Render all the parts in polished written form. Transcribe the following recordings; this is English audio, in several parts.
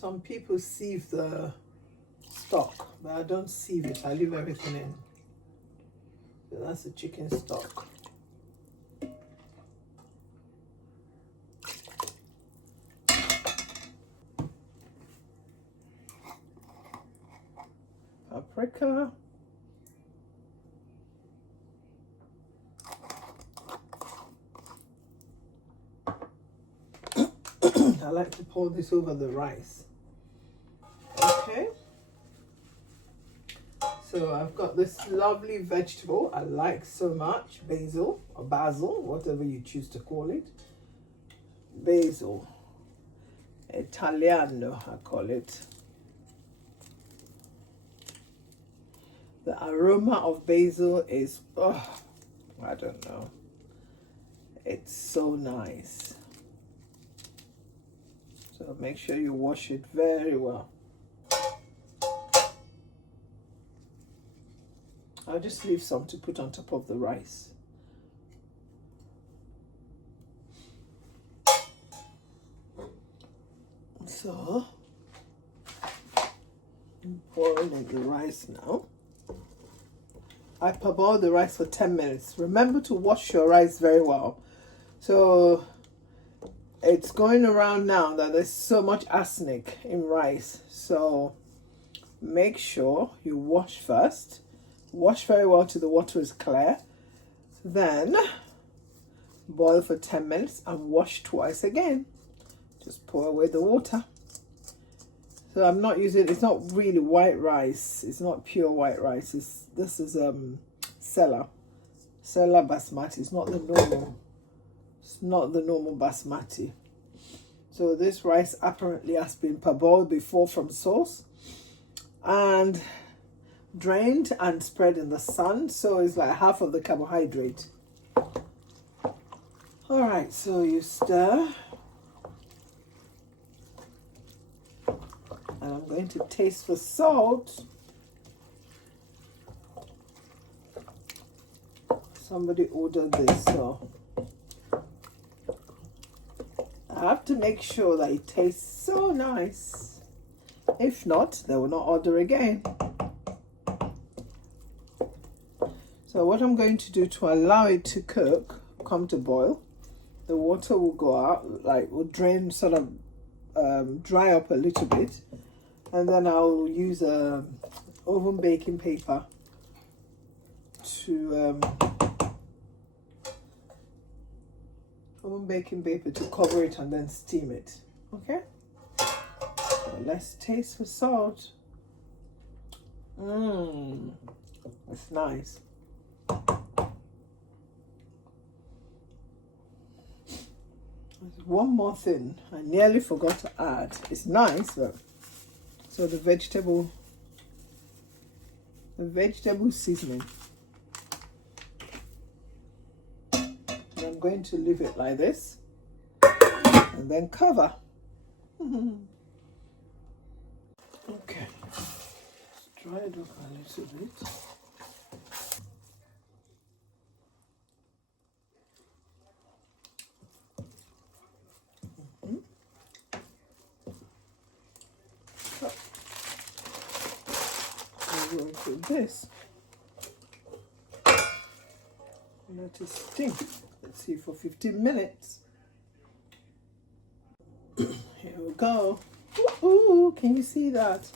Some people sieve the stock, but I don't sieve it. I leave everything in. So that's the chicken stock. Paprika. I like to pour this over the rice. Okay. So I've got this lovely vegetable I like so much, basil or basil, whatever you choose to call it. Basil. Italiano, I call it. The aroma of basil is, oh, I don't know. It's so nice. So make sure you wash it very well. I'll just leave some to put on top of the rice. So, I'm pouring in the rice now. I parboil the rice for 10 minutes. Remember to wash your rice very well. So, it's going around now that there's so much arsenic in rice. So, make sure you wash first. Wash very well till the water is clear. Then, boil for 10 minutes and wash twice again. Just pour away the water. So I'm not using, it's not really white rice. It's not pure white rice. This is Sela basmati. It's not the normal. It's not the normal basmati. So this rice apparently has been parboiled before from sauce and drained and spread in the sun. So it's like half of the carbohydrate. All right, so you stir. And I'm going to taste for salt. Somebody ordered this, so I have to make sure that it tastes so nice. If not, they will not order again. So what I'm going to do to allow it to cook, come to boil, the water will go out, like will drain, sort of dry up a little bit. And then I'll use a oven baking paper to cover it and then steam it. Okay. So let's taste for salt. It's nice. There's one more thing I nearly forgot to add. It's nice, but so the vegetable seasoning. And I'm going to leave it like this and then cover. Okay, let's dry it up a little bit. Going to this. Let it steam. Let's see for 15 minutes. Here we go. Ooh, can you see that?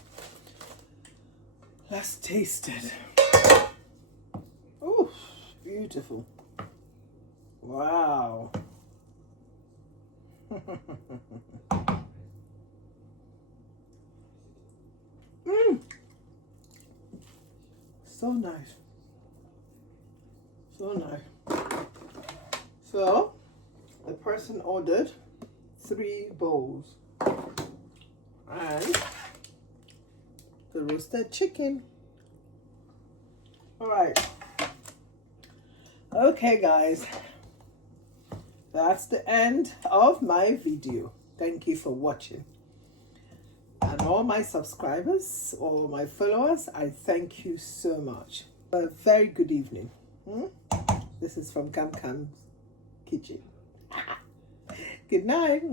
Let's taste it. Oh, beautiful. Wow. So nice. So nice. So, the person ordered 3 bowls and the roasted chicken. All right. Okay, guys. That's the end of my video. Thank you for watching. And all my subscribers, all my followers, I thank you so much. A very good evening. This is from Cam Cam's kitchen. Good night.